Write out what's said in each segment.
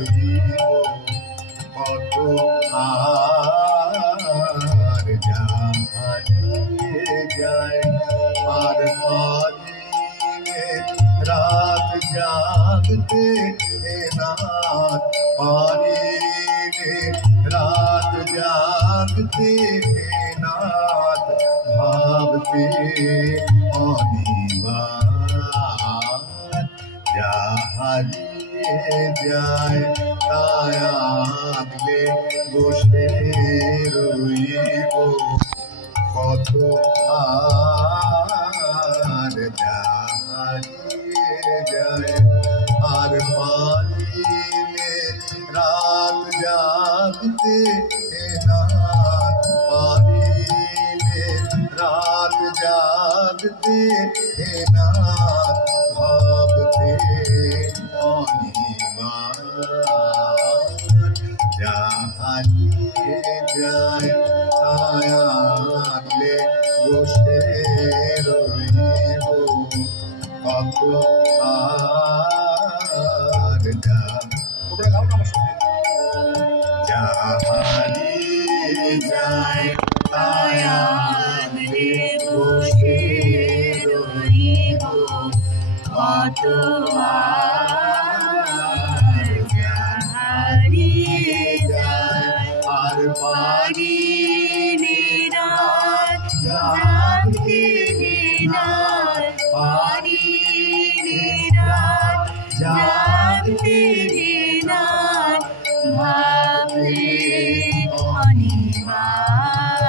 রইব কত আর যা হারিয়ে যায় আর পারিনে রাত জাগতে নাথ পারিনে রাত জাগতে নাথ ভাবতে অনিবার যা হারিয়ে যায় তাই আগলে বসে রইব কত আর যা হারিয়ে যায় আর পারিনে রাত জাগতে নাথ পারিনে রাত জাগতে নাথ ভাবতে অনিবার যা হারিয়ে যায় তাই আগলে বসে রইব কত আর যা যা হারিয়ে যায় তাই আগলে বসে রইব কত আর যা হারিয়ে যায় আর পারিনে রাত জাগতে নাথ পারিনে রাত জাগতে নাথ ভাবতে অনিবার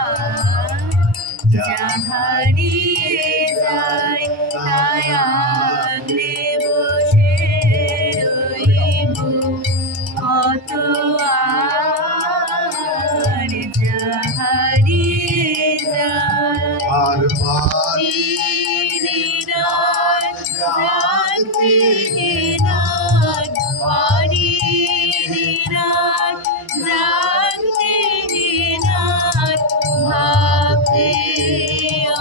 যা হারিয়ে যায় তাই আগলে বসে রইব কত আর যা হারিয়ে যায় আর পারিনে রাত জাগতে নাথ পারিনে রাত জাগতে নাথ ভাবতে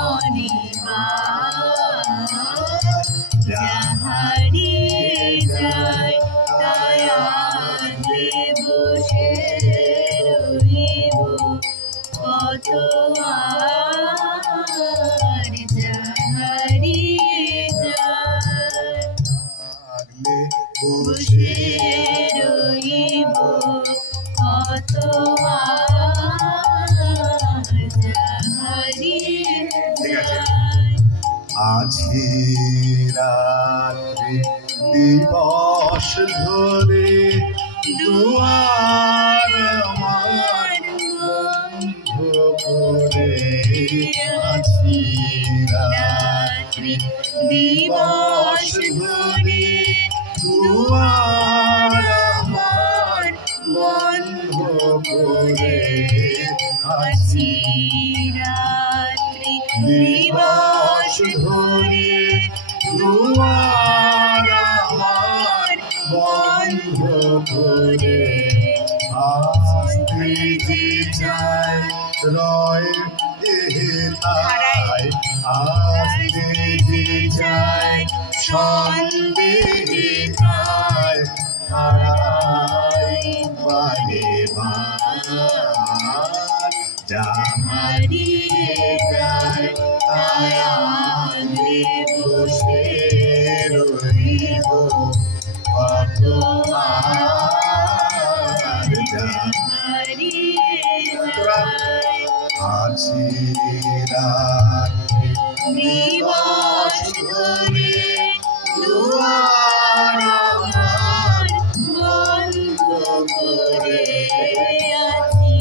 অনিবার যা হারিয়ে যায় তাই আগলে বসে রইব কত আর যা হারিয়ে যায় আগলে বসে রইব কত আর যা হারিয়ে যায় আছি রাত্রি দিবস ধরে দুয়ার আমার বন্ধ করে আছি রাত্রি দিবস ধরে দুয়ার আমার বন্ধ করে আছি রাত্রি দিবস ধরে দুয়ার আমার বন্ধ করে আসতে যে চায় রয় তাই আসতে যে চায় সন্দেহে তাই হারাই পারে যা হারিয়ে যায় তাই আগলে বসে রইব কত আর যা হারিয়ে যায় আছি রাত্রি দিবস ধরে দুয়ার আমার বন্ধ করে আছি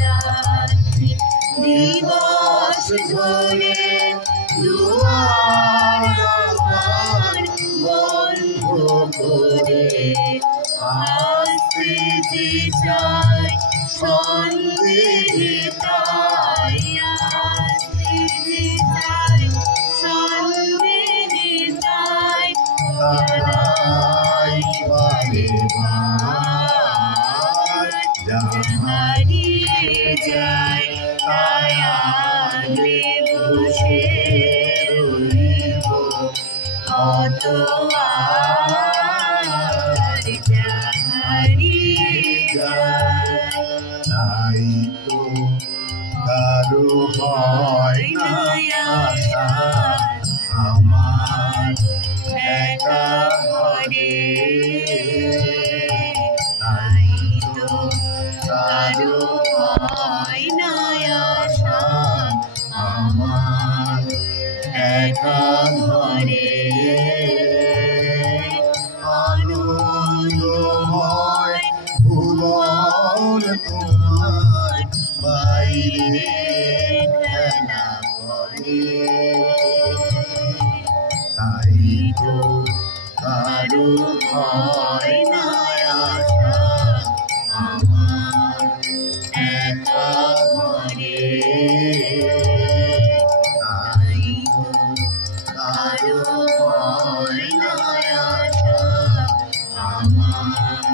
রাত্রি দিবস ধরে দুয়ার আমার বন্ধ করে আসতে যে চায় সন্দেহে তাই আসতে যে চায় সন্দেহে তাই হারাই পারে যা হারিয়ে যায় তাই আগলে বসে রইব কত আর যা তাই তো কারো হয় না আশা আমার একা ঘরে তাই তো কারো হয় না আশা আমার একা ঘরে আনন্দময় ভুবন তোমার বাইরে খেলা করে তাই তো কারো হয় না আশা আমার একা ঘরে তাই তো কারো হয় না আশা আমার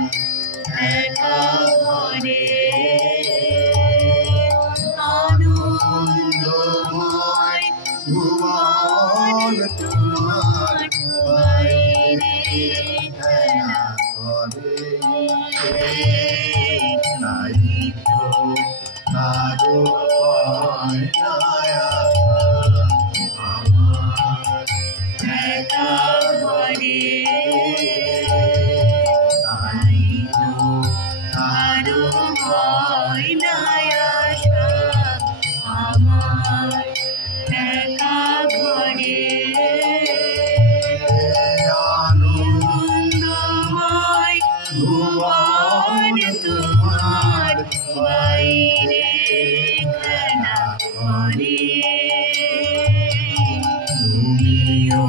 একা ঘরে আনন্দময় ভুবন তোমার বাইরে খেলা করে তাই তো কারো হয় না আমার একা ঘরে তাই তো কারো হয় না আশা আমার একা ঘরে আনন্দময় ভুবন তোমার বাইরে খেলা করে তুমিও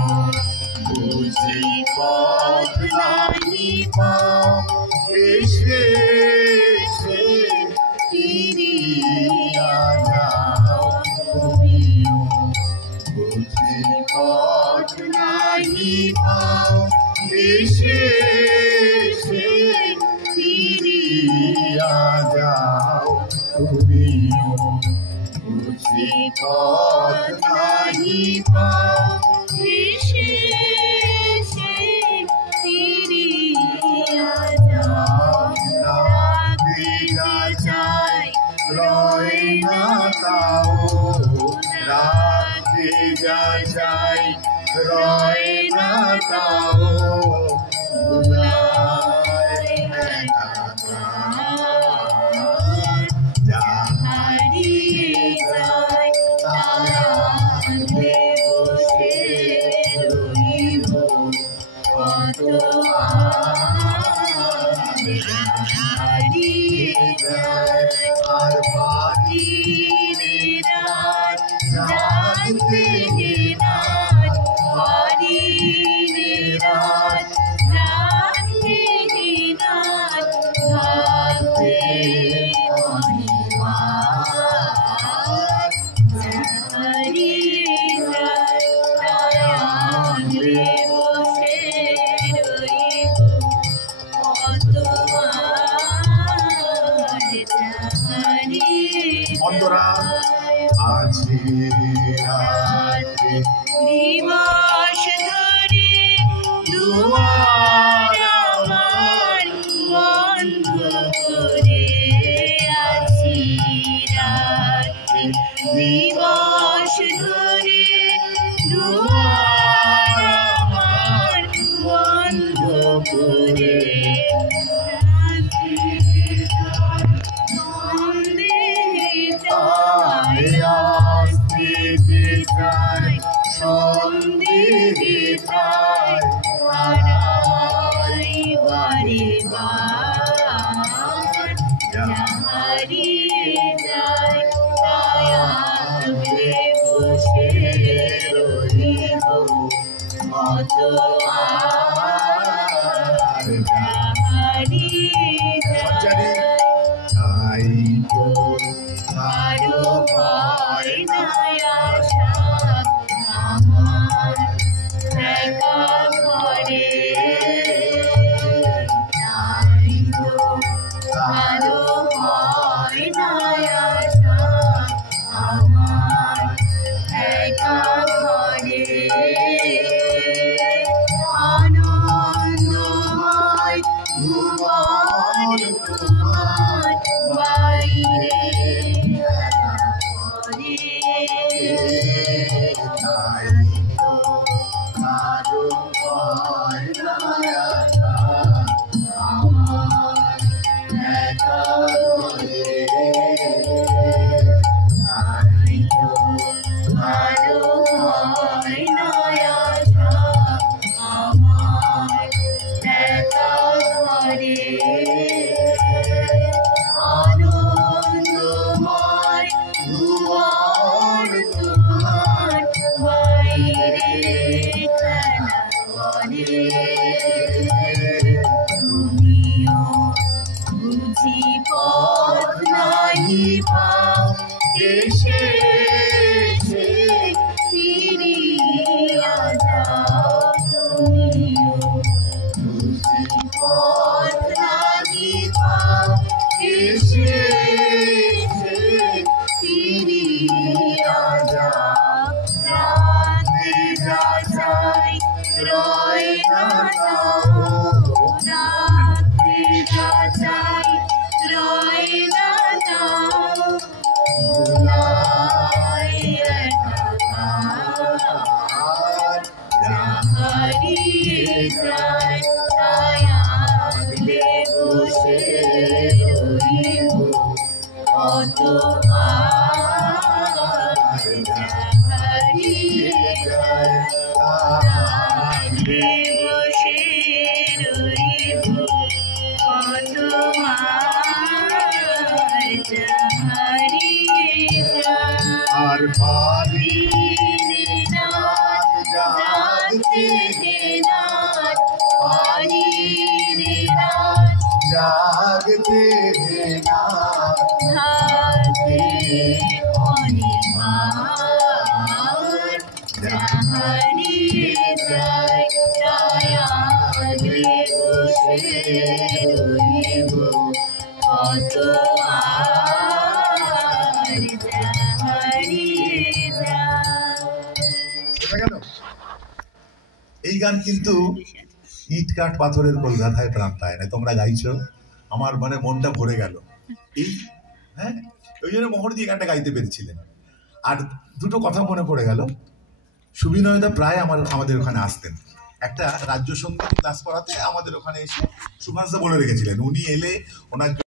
বুঝি পথ নাহি পাও এসে এসে ফিরিয়া যাও তুমিও বুঝি পথ নাহি পাও এসে এসে ফিরিয়া যাও তুমিও বুঝি পথ নাহি পাও এসে এসে ফিরিয়া যাও রাখতে যা চাই রয় না তাও রাখতে যা চাই রয় না তাও ভুলায় একাকার যা হারিয়ে যায় তারে বসে রইব কত হারিয়ে যায় আর পাখিরে রাত জাগতে রাত পাখিরে রাত জাগতে রাত ভাবতে অনিবার হারিয়ে যায় তারে বসে রইব বন্ধুরা আছে রাতে দিবস ধরে দুয়ার আমার বন্ধ করে আছি রাতে দিবস ধরে দুয়ার আমার বন্ধ করে সন্দেহে প্রায় হারাই বারে বার হারিয়ে যায় তাই আগে বসে রইব কত আর হারিয়ে যায় তাই তো কারো হয় না আশা আমার একা ঘরে তাই তো কারো হয় না আশা আমার একা ঘরে আনন্দময় ভুবন তোমার বাইরে রাখতে না হাতে অনিবার যাহারিয়ে যায় তায়ারে বসে রইব কত আর যাহারিয়ে যায়। গেল এই গান কিন্তু ইট কাঠ পাথরের কলকাতায় প্রাণ পায় না, তোমরা গাইছো, আমার মানে মনটা ভরে গেল। এই হ্যাঁ, ওই জন্য মোহর দিয়ে গানটা গাইতে পেরেছিলেন। আর দুটো কথা মনে পড়ে গেল, সুবিনয়দা প্রায় আমাদের ওখানে আসতেন, একটা রাজ্য সঙ্গীত ক্লাস করাতে আমাদের ওখানে এসে সুভাষদা বলে রেখেছিলেন উনি এলে ওনার